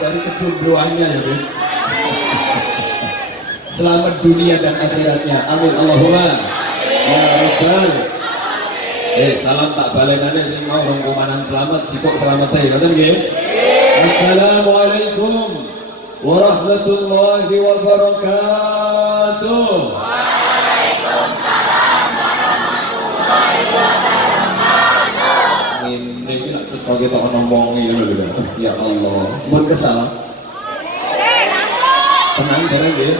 dari kejombloannya ya Bin. Selamat dunia dan akhiratnya, amin Allahumma ya Rabbal. Salam tak balenane sing mau rongkomanan selamat sikok selamat ae ngoten nggih. Assalamualaikum warahmatullahi wabarakatuh. Waalaikumsalam warahmatullahi wabarakatuh. Ini nak cekok kita ngomong ngono lho. Ya Allah, mun kesal. Tenang bareng nggih.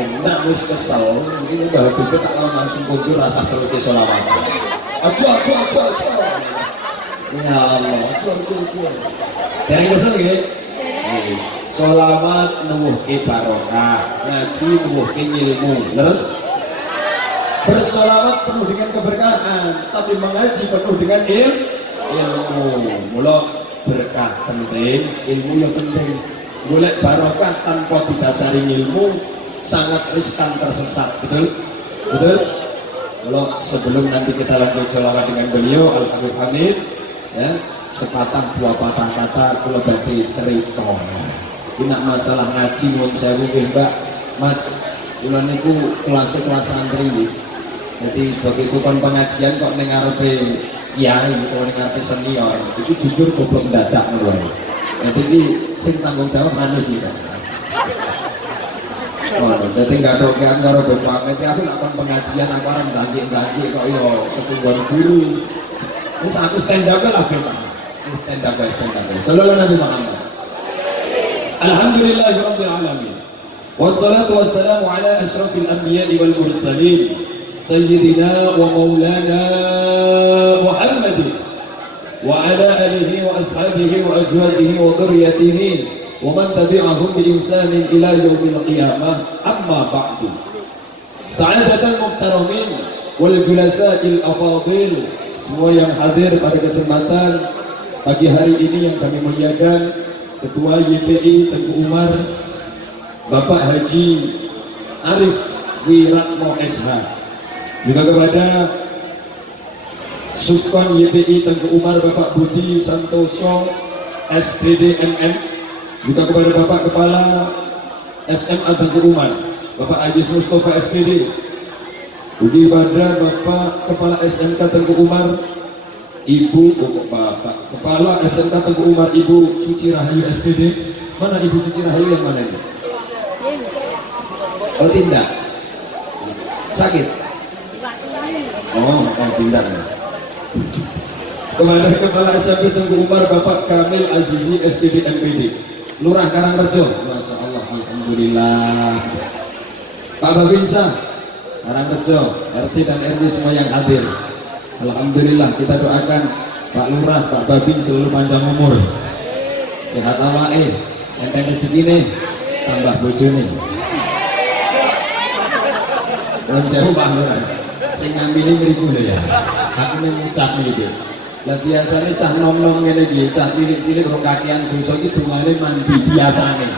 Ndak wis kesel, iki Mbah Bibi tak langsung kundur rasa terus selawat. Aja. Ya Allah, aja. Dereng kesel nggih. Selawat nuwuhke barokah, ngaji nuwuhke ilmu. Leres? Berselawat penuh dengan keberkahan, tapi mengaji penuh dengan ilmu. Mula berkah penting, ilmu yang penting. Golek barokah tanpa didasari ilmu sangat riskan tersesat, betul? Kalau sebelum nanti kita lanjut selawat dengan beliau, Alhamdulillah, ya, sepatah dua patah kata kalau badhe cerita. Ini masalah ngaji mun sewu Mbak, Mas, kula niku kelas santri. Jadi begitu kon pengajian kok ning ngarepe kiai utawa ning ngarepe senior, itu jujur goblok mendadak wae. Jadi iki sing tanggung jawab anu iki. Jadi nggak ada kean karo pamit, aku lakukan pengajian aku orang ganti kok yo ketungguan guru. Ini aku stand up lah Bapak. Ini stand up. Sallallahu Nabi Muhammad. Alhamdulillahirabbil alamin. Wassalatu wassalamu ala asyrafil anbiya'i wal mursalin sayyidina wa maulana Muhammadin wa ala alihi wa ashabihi wa azwajihi wa dhurriyyatihi ومن تبعهم بإحسان إلى يوم القيامة أما بعد سعادة المحترمين والجلساء الأفاضل semua yang hadir pada kesempatan pagi hari ini yang kami muliakan Ketua YPI Tengku Umar Bapak Haji Arif Wiratmo SH, juga kepada Subkon YPI Tengku Umar Bapak Budi Santoso SPD MM, juga kepada Bapak Kepala SMA Tengku Umar Bapak Haji Mustafa SPD, juga kepada Bapak Kepala SMK Tengku Umar Ibu Bapak Kepala SMK Tengku Umar Ibu Suci Rahayu SPD. Mana Ibu Suci Rahayu yang mana ini? Oh tindak sakit. Oh tindak. Kepada Kepala SMP Tengku Umar Bapak Kamil Azizi SPD MPD Lurah Karangrejo, Masya Allah, Alhamdulillah. Pak Babinsa Karangrejo, RT dan RW semua yang hadir, Alhamdulillah. Kita doakan Pak Lurah, Pak Babin selalu panjang umur, sehat awake, enteng rezekine, tambah bojone. Nun sewu Pak Lurah, sing ngamili mriku lho ya. Aku ngucap iki. Lah biasanya cah nom-nom ngene iki, cah cilik-cilik rong kakian dosa iki dungane mandi biasane.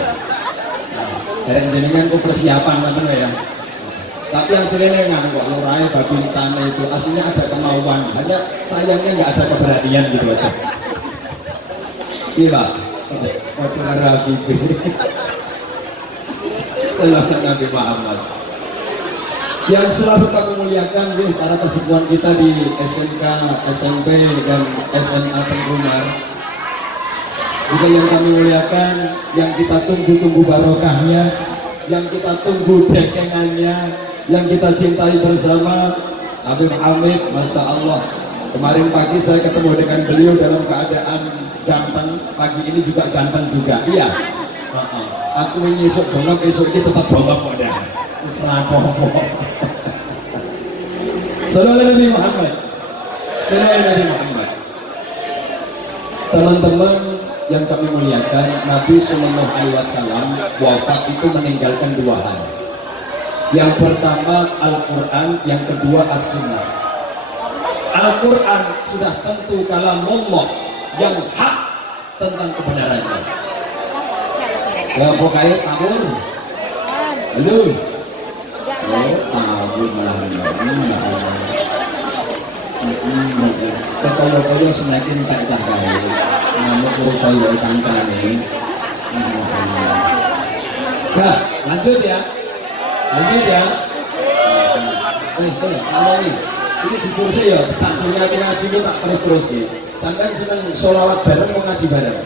Dereng jenengan kok persiapan ngoten ya. Tapi yang selenengan kok lurahe babin sana itu aslinya ada kemauan, hanya sayangnya nggak ada keberanian gitu aja. Iya, waktu Arabi Sallallahu Nabi Muhammad. Yang selalu kami muliakan para kesepuhan kita di SMK, SMP dan SMA Tengku Umar. Juga yang kami muliakan, yang kita tunggu-tunggu barokahnya, yang kita tunggu dekengannya, yang kita cintai bersama, Habib Hamid, Masya Allah. Kemarin pagi saya ketemu dengan beliau dalam keadaan ganteng, pagi ini juga ganteng juga. Iya. Aku ini esok bongok, esok ini tetap bongok kok dah. Sallallahu Nabi Muhammad. Sallallahu Nabi Muhammad. Teman-teman yang kami muliakan, Nabi Sallallahu Alaihi Wasallam wafat itu meninggalkan dua hal. Yang pertama Al-Quran, yang kedua As-Sunnah. Al-Quran sudah tentu kalamullah yang hak tentang kebenarannya. Ya pokoknya tabur. Halo. Tabur malah. Kaya-kaya semakin tak cahaya. Namun urus saya kancane. Nah, lanjut ya. Lanjut ya. Kalau ini jujur saya ya, cangkungnya aku ngaji itu tak terus nih. Cangkang seneng sholawat bareng mau ngaji bareng.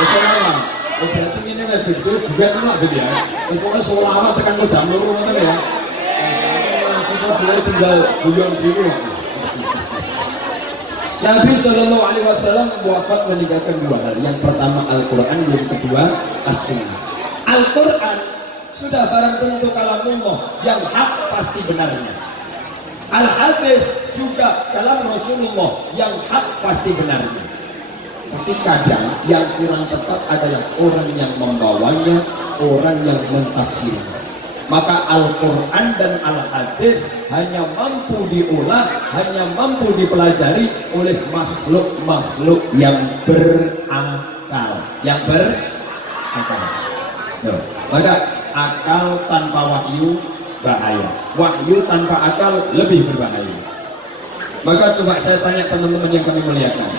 Sholawat. Oh berarti ini nggak begitu juga tuh nggak begitu ya. Pokoknya sholawat tekan ke jam luru nanti ya. Ngaji kok dulu tinggal guyon dulu. Nabi Shallallahu Alaihi Wasallam wafat meninggalkan dua hal. Yang pertama Al-Quran, yang kedua As-Sunnah. Al-Quran sudah barang tentu kalamullah yang hak pasti benarnya. Al-Hadis juga kalam Rasulullah yang hak pasti benarnya. Tapi kadang yang kurang tepat adalah orang yang membawanya, orang yang mentafsirnya. Maka Al-Quran dan Al-Hadis hanya mampu diolah, hanya mampu dipelajari oleh makhluk-makhluk yang berakal. Yang berakal. Maka akal tanpa wahyu bahaya. Wahyu tanpa akal lebih berbahaya. Maka coba saya tanya teman-teman yang kami muliakan.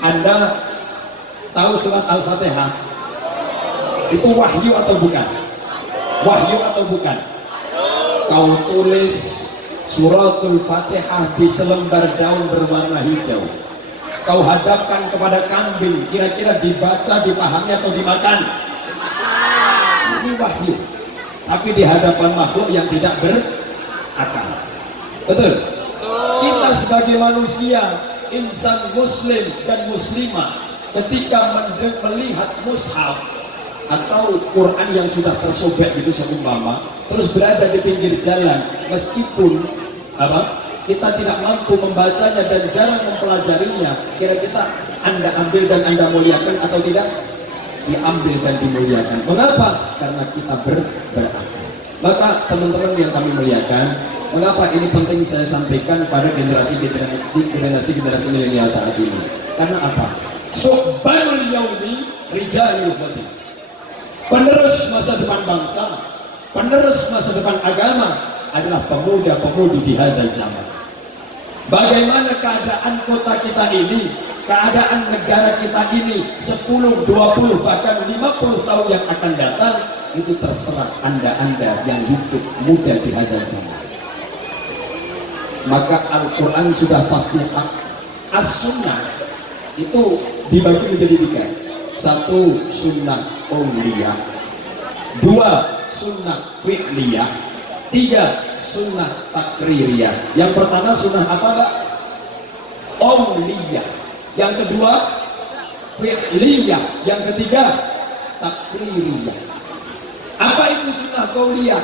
Anda tahu surat Al-Fatihah? Itu wahyu atau bukan? Wahyu atau bukan? Kau tulis suratul Fatihah di selembar daun berwarna hijau. Kau hadapkan kepada kambing, kira-kira dibaca, dipahami atau dimakan? Ini wahyu. Tapi di hadapan makhluk yang tidak berakal. Betul? Kita sebagai manusia, insan muslim dan muslimah, ketika melihat mushaf atau Quran yang sudah tersobek gitu seumpama, terus berada di pinggir jalan, meskipun kita tidak mampu membacanya dan jarang mempelajarinya, kira-kira Anda ambil dan Anda muliakan atau tidak? Diambil dan dimuliakan. Mengapa? Karena kita berakal. Maka teman-teman yang kami muliakan, mengapa ini penting saya sampaikan pada generasi milenial saat ini? Karena apa? Subhanul yaumi rijalul hadi. Penerus masa depan bangsa, penerus masa depan agama adalah pemuda-pemudi di hadal zaman. Bagaimana keadaan kota kita ini, keadaan negara kita ini 10, 20, bahkan 50 tahun yang akan datang, itu terserah Anda yang hidup muda di hadal zaman. Maka Al-Quran sudah pasti hak. As-Sunnah itu dibagi menjadi 3. 1 sunnah qauliyah, 2 sunnah fi'liyah, 3 sunnah takririyah. Yang pertama sunnah apa Mbak? Qauliyah. Yang kedua fi'liyah. Yang ketiga takririyah. Apa itu sunnah qauliyah?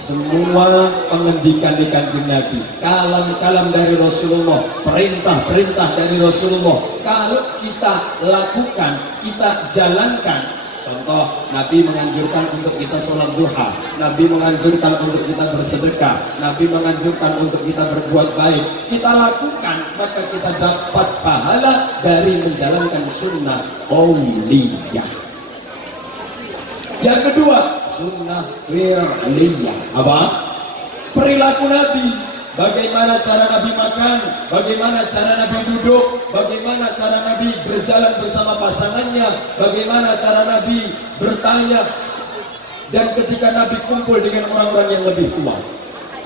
Semua pengendikan di Kanjeng Nabi, kalam-kalam dari Rasulullah, perintah-perintah dari Rasulullah, kalau kita lakukan, kita jalankan. Contoh, Nabi menganjurkan untuk kita sholat duha, Nabi menganjurkan untuk kita bersedekah, Nabi menganjurkan untuk kita berbuat baik, kita lakukan, maka kita dapat pahala dari menjalankan sunnah qauliyah. Yang kedua, sunnah fi'liyah. Apa? Perilaku Nabi. Bagaimana cara Nabi makan, bagaimana cara Nabi duduk, bagaimana cara Nabi berjalan bersama pasangannya, bagaimana cara Nabi bertanya, dan ketika Nabi kumpul dengan orang-orang yang lebih tua.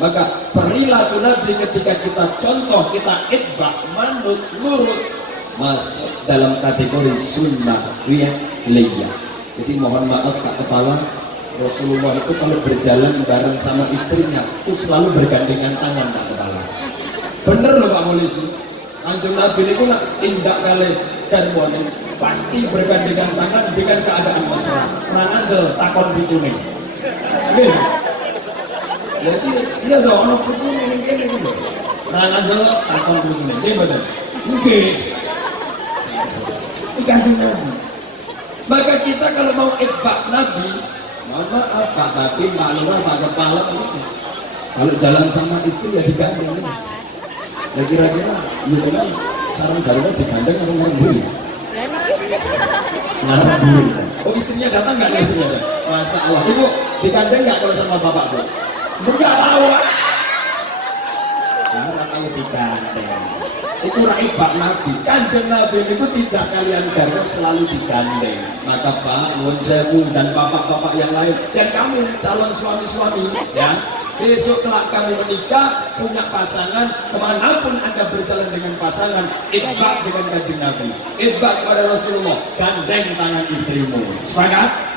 Maka perilaku Nabi ketika kita contoh, kita itba, manut, nurut, masuk dalam kategori sunnah fi'liyah. Jadi mohon maaf Pak Kepala, Rasulullah itu kalau berjalan bareng sama istrinya itu selalu bergandengan tangan Pak Kepala. Bener loh Pak Polisi. Kanjeng Nabi itu nak tindak kali garwane pasti bergandengan tangan dengan keadaan mesra. Rangandel takon pitune. Nggih. Jadi iya dong ono pitune ning kene iki lho. Rangandel takon pitune. Nggih mboten? Nggih. Iki Kanjeng Nabi. Maka kita kalau mau itba Nabi, mohon maaf Pak Tapi, Pak Lurah, Pak Kepala itu. Kalau jalan sama istri ya digandeng. Ya kira-kira gitu kan sarang garuda digandeng atau ngarang buri? Ngarang buri. Oh istrinya datang nggak istrinya? Masya Allah. Ibu digandeng nggak kalau sama bapak Bu? Bukan tahu. Ngarang tahu digandeng. Itu raibak Nabi. Kanjeng Nabi itu tidak kalian gandeng, selalu digandeng. Maka Pak, nuwun sewu dan bapak-bapak yang lain dan kamu calon suami-suami ya, besok kelak kamu menikah punya pasangan, kemanapun anda berjalan dengan pasangan, itbak dengan kanjeng Nabi, itbak kepada Rasulullah, gandeng tangan istrimu. Sepakat?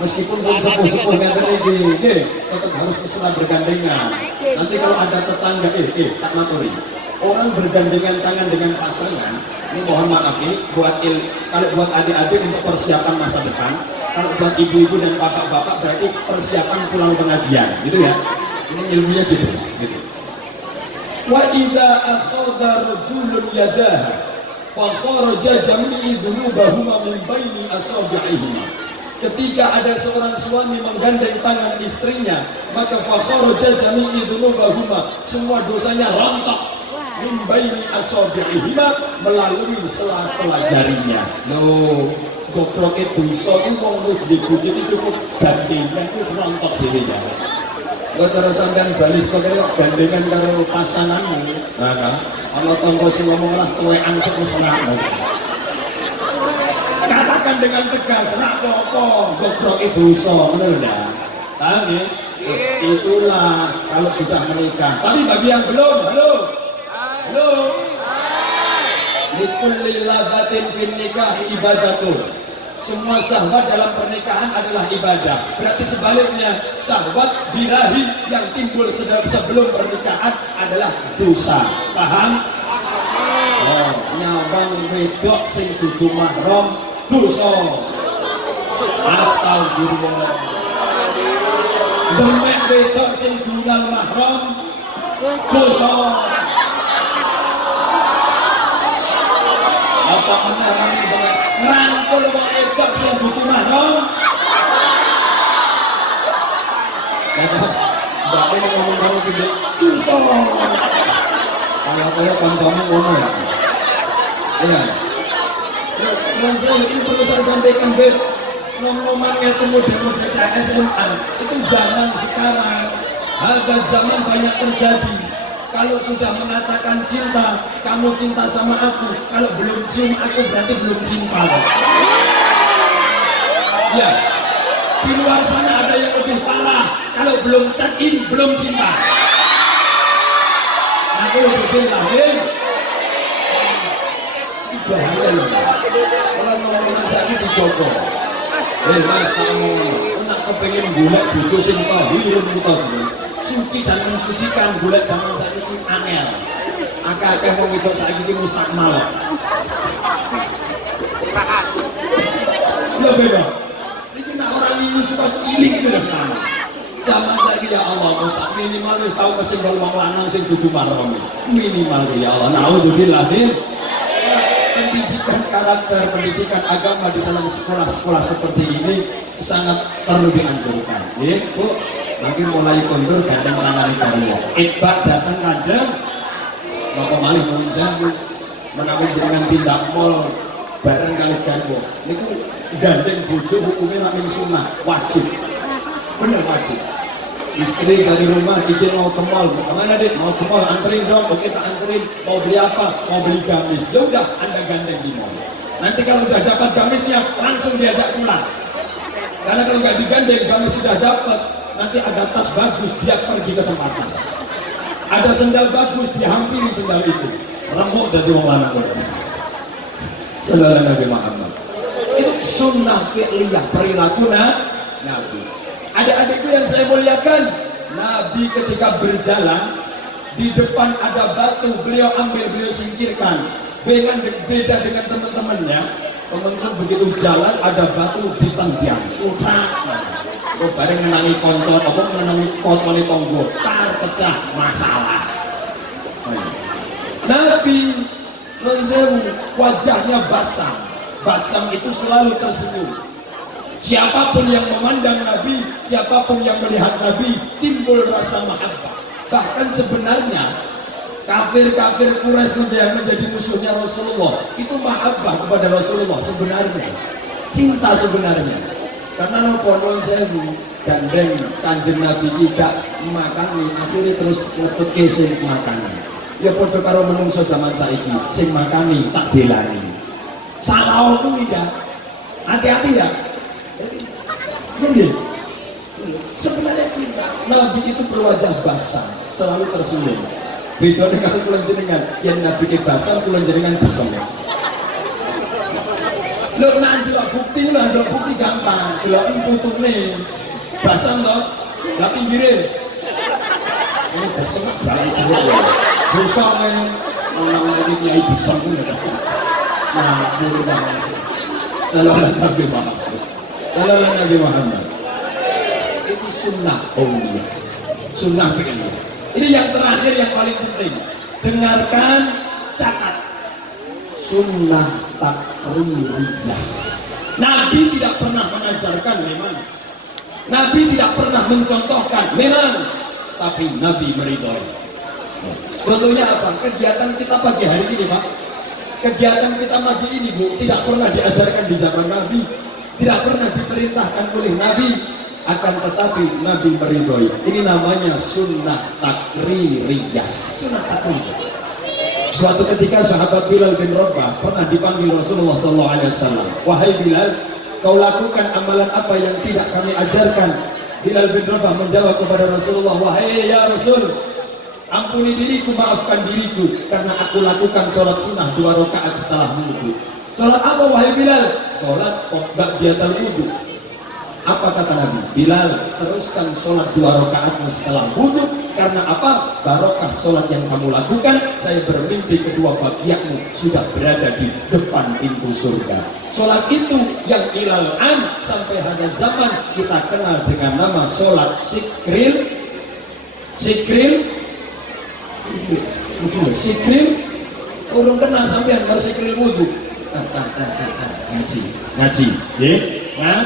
Meskipun belum sepuh-sepuh ini, tetap harus mesra bergandengan. Nanti kalau ada tetangga, tak maturi, orang bergandengan tangan dengan pasangan, ini mohon maaf, ini kalau buat adik-adik untuk persiapan masa depan, kalau buat ibu-ibu dan bapak-bapak berarti persiapan pulang pengajian, gitu ya. Ini ilmunya gitu. Wa idza akhadha rajulun yadaha fa kharaja jami'i dhunubahuma min baini asabi'ihima. Ketika ada seorang suami menggandeng tangan istrinya, maka fa kharaja jami'i dhunubahuma, semua dosanya rontok min baini asabi'ihima, melalui sela-sela jarinya. Loh, gokrok itu itu wong wis dibujuk itu gandengan wis rontok dirinya. Kok terus sampean balis kok gandengan karo pasanganmu. Nah, kalau tonggo sing ngomong lah tuwekan sik wis senakno. Katakan dengan tegas, nak apa gokrok itu iso, ngono lho ndak? Paham ya? Itulah kalau sudah menikah. Tapi bagi yang belum, halo. Likulli ladatin fin nikah ibadatun. Semua syahwat dalam pernikahan adalah ibadah. Berarti sebaliknya, syahwat birahi yang timbul sebelum pernikahan adalah dosa. Paham? Oh, nyawang wedok sing dudu mahram dosa. Astagfirullah. Demek wedok sing dunal mahram dosa. Apa menarani demek ngrangkul wong wedok sing dudu mahram. Mbak ini ngomong kamu gede dosa. Kayak kancamu ngono ya. Iya. Ini perlu saya sampaikan, Beb. Nom-noman itu model-model SMA itu zaman sekarang, harga zaman banyak terjadi. Kalau sudah mengatakan cinta, kamu cinta sama aku. Kalau belum cium aku berarti belum cinta. Ya, di luar sana ada yang lebih parah. Kalau belum check-in, belum cinta. Aku lebih lahir. Itu bahaya loh. Kalau ngomong saya dijogo. Mas, kamu nak kepengen golek bojo sing tahir suci dan mensucikan, golek zaman saiki angel. Akeh-akeh wong wedok saiki iki mustakmal. Ya beda. Iki nak orang ini suka cilik itu lho. Zaman saiki ya Allah, tak minimal wis tau kesenggol wong lanang sing dudu mahram. Minimal ya Allah. Naudzubillah din. Pendidikan karakter, pendidikan agama di dalam sekolah-sekolah seperti ini sangat perlu dianjurkan. Bu, nanti mulai kondur gandeng tangan kalian. Itbak datang kanjeng, bapak malih menjamu, menawi dengan tindak mall bareng kali gandeng. Niku gandeng bojo hukumnya namin sunnah, wajib, bener wajib. Istri dari rumah izin mau ke mall, kemana dek? Mau ke mall, anterin dong. Oke tak anterin. Mau beli apa? Mau beli gamis. Ya udah, anda gandeng di mall. Nanti kalau udah dapat gamisnya langsung diajak pulang. Karena kalau nggak digandeng, gamis sudah dapat, nanti ada tas bagus, dia pergi ke tempat tas. Ada sendal bagus, dihampiri sendal itu. Rembuk dari wong lanang. Saudara Nabi Muhammad. Itu sunnah fi'liyah, perilaku Nabi. Adik-adikku yang saya muliakan, Nabi ketika berjalan di depan ada batu, beliau ambil, beliau singkirkan. Beda dengan teman-temannya, teman-teman begitu jalan ada batu ditendang, udah. Oh, bareng menangi koncol, apa menangi koncol tonggo, tar pecah masalah. Nabi menzewu, wajahnya basam. Basam itu selalu tersenyum. Siapapun yang memandang Nabi, siapapun yang melihat Nabi, timbul rasa mahabbah. Bahkan sebenarnya kafir-kafir Quraisy yang menjadi musuhnya Rasulullah itu mahabbah kepada Rasulullah sebenarnya, cinta sebenarnya. Karena nopo sewu gandeng kanjeng Nabi tidak makan, akhirnya terus ngepet kese makanan. Ya padha karo menungso zaman saiki, sing makani tak belani. Salah itu tidak. Hati-hati ya. Ini sebenarnya cinta Nabi itu berwajah basah, selalu tersenyum. Beda dengan kula jenengan, yang Nabi ke basah, kula jenengan besem. Lho nanti lo bukti lah, lo bukti gampang. Delok putune basah toh, lah pinggire. Ini besem balik cilik ya. Dosa men orang ini kiai besem ngono. Nah, kurang. Kalau Nabi Muhammad. Kalau Nabi Muhammad. Itu sunnah aulia. Sunnah fikih. Ini yang terakhir yang paling penting. Dengarkan, catat. Sunnah takririyah. Nabi tidak pernah mengajarkan memang. Nabi tidak pernah mencontohkan memang. Tapi Nabi meridhoi. Contohnya apa? Kegiatan kita pagi hari ini, Pak. Kegiatan kita pagi ini, Bu, tidak pernah diajarkan di zaman Nabi. Tidak pernah diperintahkan oleh Nabi. Akan tetapi Nabi meridhoi. Ini namanya sunnah takririyah. Sunnah takririyah. Suatu ketika sahabat Bilal bin Rabah pernah dipanggil Rasulullah SAW. Wahai Bilal, kau lakukan amalan apa yang tidak kami ajarkan? Bilal bin Rabah menjawab kepada Rasulullah, wahai ya Rasul, ampuni diriku, maafkan diriku, karena aku lakukan sholat sunnah 2 rakaat setelah wudhu. Sholat apa wahai Bilal? Sholat ba'diyatal wudhu. Apa kata Nabi? Bilal, teruskan sholat 2 rakaat setelah wudhu. Karena apa? Barokah sholat yang kamu lakukan. Saya bermimpi kedua bagianmu sudah berada di depan pintu surga. Sholat itu yang ilalan sampai hanya zaman kita kenal dengan nama sholat sikril. Sikril urung kenal sampean karo sikril wudu. Ngaji ya,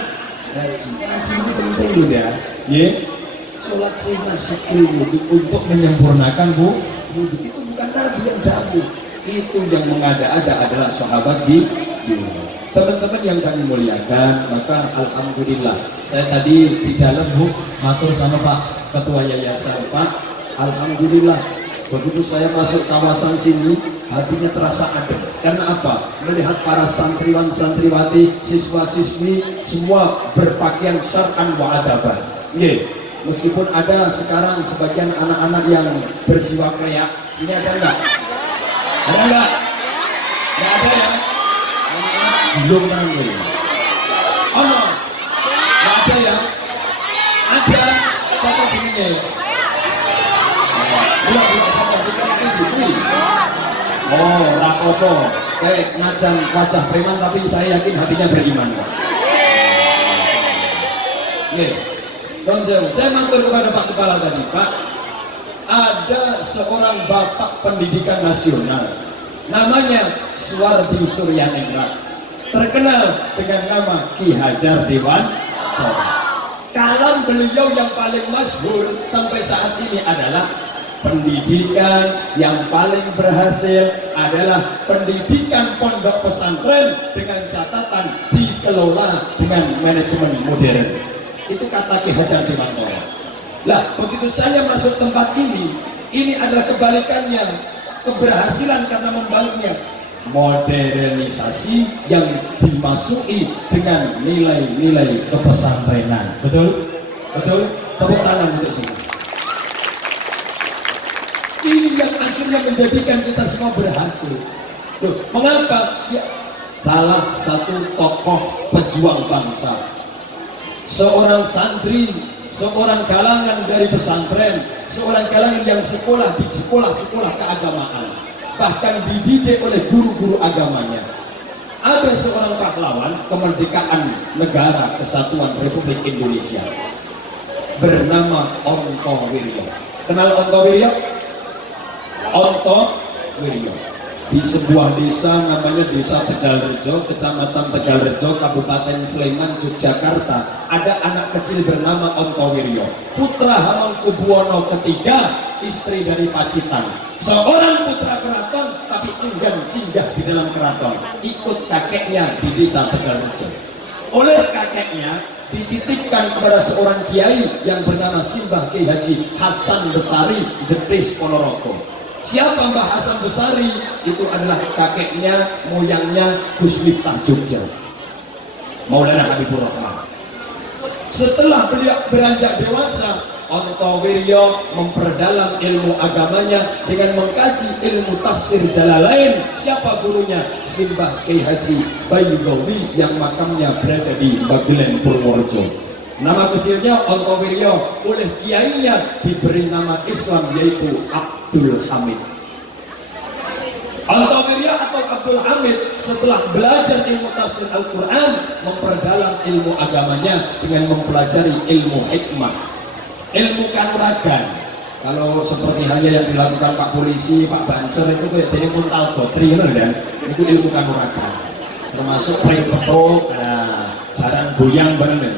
ngaji itu penting loh ya. Sholat sunnah sikril wudu untuk menyempurnakan wudu itu bukan Nabi yang dahulu, itu yang mengada-ada adalah sahabat di dunia. Teman-teman yang kami muliakan, maka alhamdulillah saya tadi di dalam matur sama Pak Ketua Yayasan, Pak, alhamdulillah begitu saya masuk kawasan sini hatinya terasa adem. Karena apa? Melihat para santriwan santriwati, siswa-siswi semua berpakaian syar'an wa adaban. Meskipun ada sekarang sebagian anak-anak yang berjiwa kreak, sini ada enggak? Ada enggak? Enggak ada ya? Belum nanggil. Oh no, nggak ada ya? Ada. Siapa jenenge? Belum siapa? Bukan itu. Oh, rapopo. Kayak ngajang wajah preman tapi saya yakin hatinya beriman. Donjeng, saya mantul kepada Pak Kepala tadi, Pak. Ada seorang bapak pendidikan nasional, namanya Suwardi Suryaningrat. Terkenal dengan nama Ki Hajar Dewanto. Kalam beliau yang paling masyhur sampai saat ini adalah pendidikan yang paling berhasil adalah pendidikan pondok pesantren dengan catatan dikelola dengan manajemen modern. Itu kata Ki Hajar Dewanto. Lah, begitu saya masuk tempat ini adalah kebalikannya. Keberhasilan karena membaliknya. Modernisasi yang dimasuki dengan nilai-nilai kepesantrenan. Betul? Betul? Tepuk tangan untuk sini. Ini yang akhirnya menjadikan kita semua berhasil. Loh, mengapa? Ya, salah satu tokoh pejuang bangsa, seorang santri, seorang kalangan dari pesantren, seorang kalangan yang sekolah di sekolah-sekolah keagamaan, bahkan dididik oleh guru-guru agamanya. Ada seorang pahlawan kemerdekaan negara kesatuan Republik Indonesia bernama Onto Wiryo. Kenal Onto Wiryo? Onto Wiryo. Di sebuah desa namanya Desa Tegalrejo, Kecamatan Tegalrejo, Kabupaten Sleman, Yogyakarta, ada anak kecil bernama Onto Wiryo, putra Hamengkubuwono III, istri dari Pacitan. Seorang putra keraton tapi enggan singgah di dalam keraton, ikut kakeknya di Desa Tegalrejo. Oleh kakeknya dititipkan kepada seorang kiai yang bernama Simbah Kiai Haji Hasan Besari Jetis Ponorogo. Siapa Mbah Hasan Besari? Itu adalah kakeknya, moyangnya Gus Miftah Jogja, Maulana Habibur Rahman. Setelah beliau beranjak dewasa, Ontowiryo memperdalam ilmu agamanya dengan mengkaji ilmu tafsir Jalalain. Siapa gurunya? Simbah Kyai Haji Bayugawi yang makamnya berada di Bagelen, Purworejo. Nama kecilnya Ontowiryo, oleh kiainya diberi nama Islam yaitu Abdul Hamid. Ontowiryo atau Abdul Hamid setelah belajar ilmu tafsir Al-Quran, memperdalam ilmu agamanya dengan mempelajari ilmu hikmah, ilmu kanuragan. Kalau seperti halnya yang dilakukan Pak Polisi, Pak Banser itu kayak jadi muntal gotri, dan itu ilmu kanuragan, termasuk prank petok, jarang goyang bener,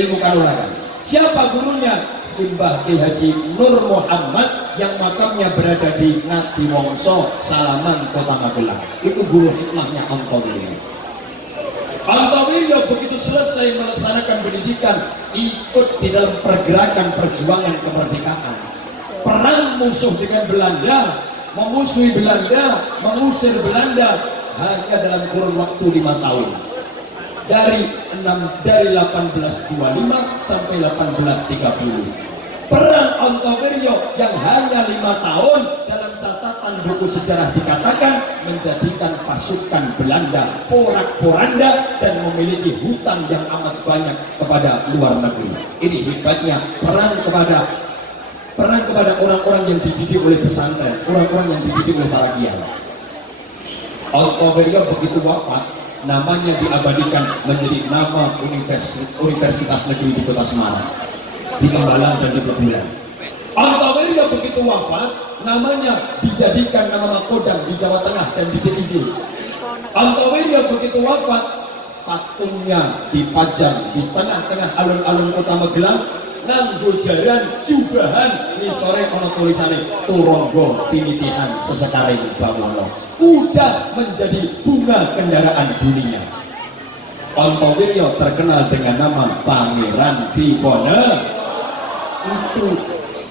ilmu kanuragan. Siapa gurunya? Simbah Ki Haji Nur Muhammad yang makamnya berada di Ngati Wongso, Salaman, Kota Magelang. Itu guru hikmahnya Ontowiryo. Ontowiryo begitu selesai melaksanakan pendidikan, ikut di dalam pergerakan perjuangan kemerdekaan. Perang musuh dengan Belanda, memusuhi Belanda, mengusir Belanda hanya dalam kurun waktu 5 tahun. Dari 1825 sampai 1830. Perang Ontowiryo yang hanya 5 tahun dalam catatan buku sejarah dikatakan menjadikan pasukan Belanda porak-poranda dan memiliki hutang yang amat banyak kepada luar negeri. Ini hebatnya perang kepada orang-orang yang dididik oleh pesantren, orang-orang yang dididik oleh para kiai. Ontowiryo begitu wafat, namanya diabadikan menjadi nama Universitas Negeri di Kota Semarang, di Tembalang dan di Pebulan. Ontowiryo begitu wafat, namanya dijadikan nama Makodam di Jawa Tengah dan di DIY. Ontowiryo begitu wafat, patungnya dipajang di tengah-tengah alun-alun Kota Magelang, nganggo jaran jubahan, ini sore ono tulisannya Turonggo Tinitihan Sesekaring Bamono. Kuda menjadi bunga kendaraan dunia. Ontowiryo terkenal dengan nama Pangeran Diponegoro. Itu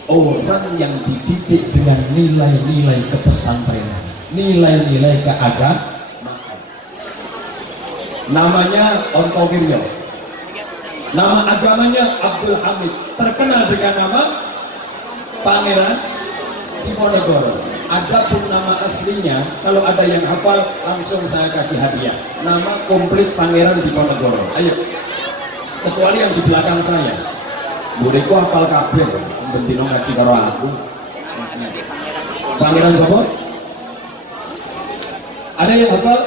orang yang dididik dengan nilai-nilai kepesantrenan, nilai-nilai keagamaan. Namanya Ontowiryo, nama agamanya Abdul Hamid, terkenal dengan nama Pangeran Diponegoro. Adapun nama aslinya, kalau ada yang hafal langsung saya kasih hadiah. Nama komplit Pangeran Diponegoro. Ayo, kecuali yang di belakang saya. Buriku hafal kabeh, bentino ngaji karo aku. Pangeran siapa? Ada yang hafal?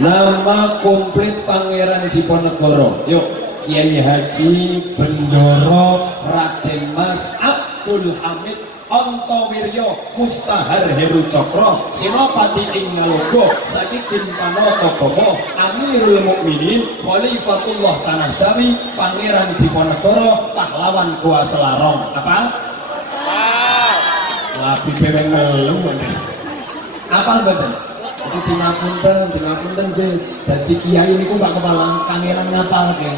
Nama komplit Pangeran Diponegoro. Yuk, Kiai Haji Bendoro Raden Mas Abdul Hamid Ontowiryo Mustahar Heru Cokro Senopati ing Ngalogo saiki Panoto Gomo Amirul Mukminin Khalifatullah Tanah Jawi Pangeran Diponegoro Pahlawan Goa Selarong. Apa? Labi bebeng ngelung. Apa mboten? Itu dinapunten be. Dadi kiai niku Pak Kepala kangelan ngapalke.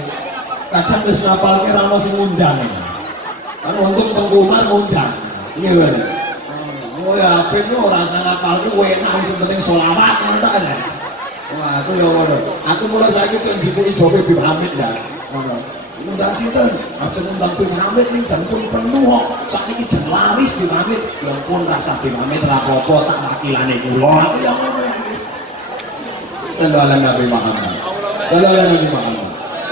Kadang wis ngapalke ra ono sing ngundang. Kan untung penggemar ngundang. Iya bener. Oh ya, apa itu orang sangat palsu, enak, yang penting sholawat, nonton kan? Wah, aku ya waduh. Aku mulai saya gitu yang dipuni Jokowi Bim Hamid dah. Undang sinten, aja undang Bim Hamid nih jantung penuh kok. Saat ini jam laris Bim Hamid, ya pun rasa Bim Hamid rapopo tak wakilane kulo. Aku yang ngomong. Sallallahu Nabi Muhammad. Sallallahu Nabi Muhammad.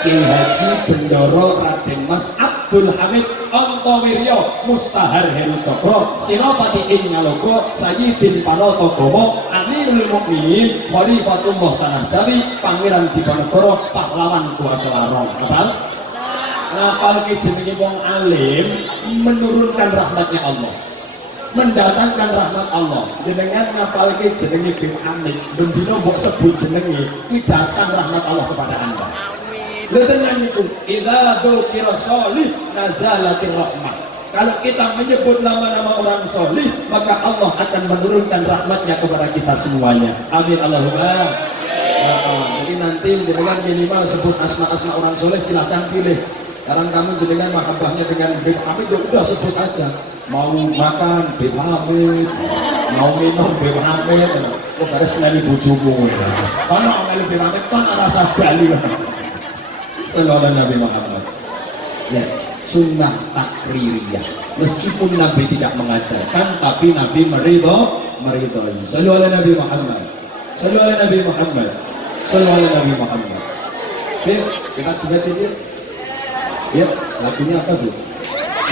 Kiai Haji Bendoro Raden Mas Abdul Hamid Ontowiryo Mustahar Heru Cokro Senopati ing Ngalogo Sayyidin Panoto Gomo Amirul Mukminin Khalifatullah Tanah Jawi Pangeran Diponegoro Pahlawan Goa Selarong. Apa? Ngapal ki jenenge wong alim menurunkan rahmatnya Allah, mendatangkan rahmat Allah. Jenengan ngapal ki jenenge Bim Hamid, bendino mbok sebut jenenge ki datang rahmat Allah kepada Anda. Dengan itu, idza dzukira sholih nazalatir rahmah. Kalau kita menyebut nama-nama orang solih, maka Allah akan menurunkan rahmatnya kepada kita semuanya. Amin Allahumma. Jadi nanti dengan minimal sebut asma-asma orang soleh, silahkan pilih Sekarang kamu jenengan mahabbahnya dengan Beb Hamid, udah sebut aja. Mau makan Beb Hamid, mau minum Beb Hamid. Oh, beres nani bojomu. Kono ngene Beb Hamid kon rasa bali. Sallallahu Nabi Muhammad. Ya, sunnah takririyah. Meskipun Nabi tidak mengajarkan, tapi Nabi meridhoi. Sallallahu Nabi Muhammad. Sallallahu Nabi Muhammad. Sallallahu Nabi Muhammad. Oke, kita coba ini. Ya, lagunya apa Bu?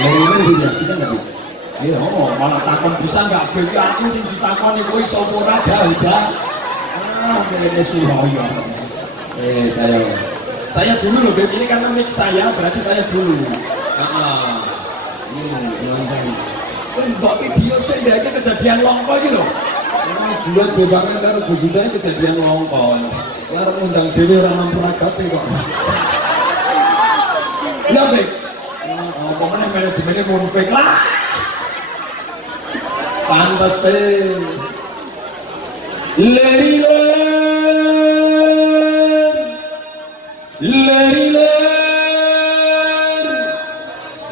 Lirine ya, bisa nggak Bu? Ayo, malah takon bisa nggak Bu? Aku sing ditakoni kowe sapa ora udah. Ini Suraya. Saya dulu loh, Beb. Ini karena mic saya, berarti saya dulu. Ini saya. Mbak video saya aja kejadian longko gitu loh. Jual bebangan karo Bu Sunda kejadian longko. Karo ngundang dhewe ora memperagape kok. Ya, Beb. Pokoknya manajemennya munfik lah. Pantes sih. Leriler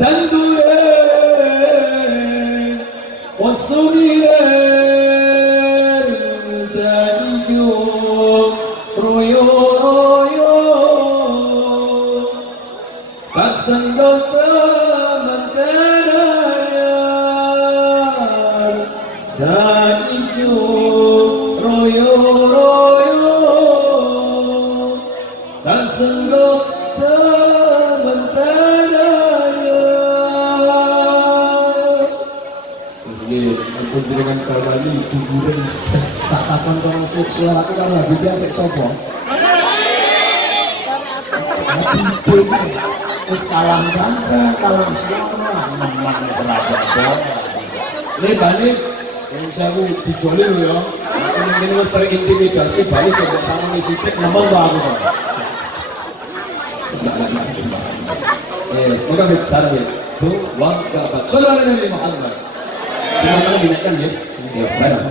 dan durer wasubirer dan yuk royo royo tak senggota menterayar dan yuk royo royo dan senggok tementaraya. Ini ampun dengan kawani juburan tak takon orang seksual aku kan lagi dia sampai sopo. Terus kalang bangga, kalang semua memang belajar bola. Ini balik yang saya dijualin loh ya. Ini harus terintimidasi balik coba sama ngisi tek ngomong banget. Semoga bicara ya. Tuh, wah, dapat. Saudara Nabi Muhammad. Cuma kalau dinaikkan ya. Ya, barang.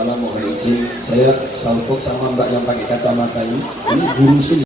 Karena mohon izin, saya salpok sama mbak yang pakai kacamata ini guru sini.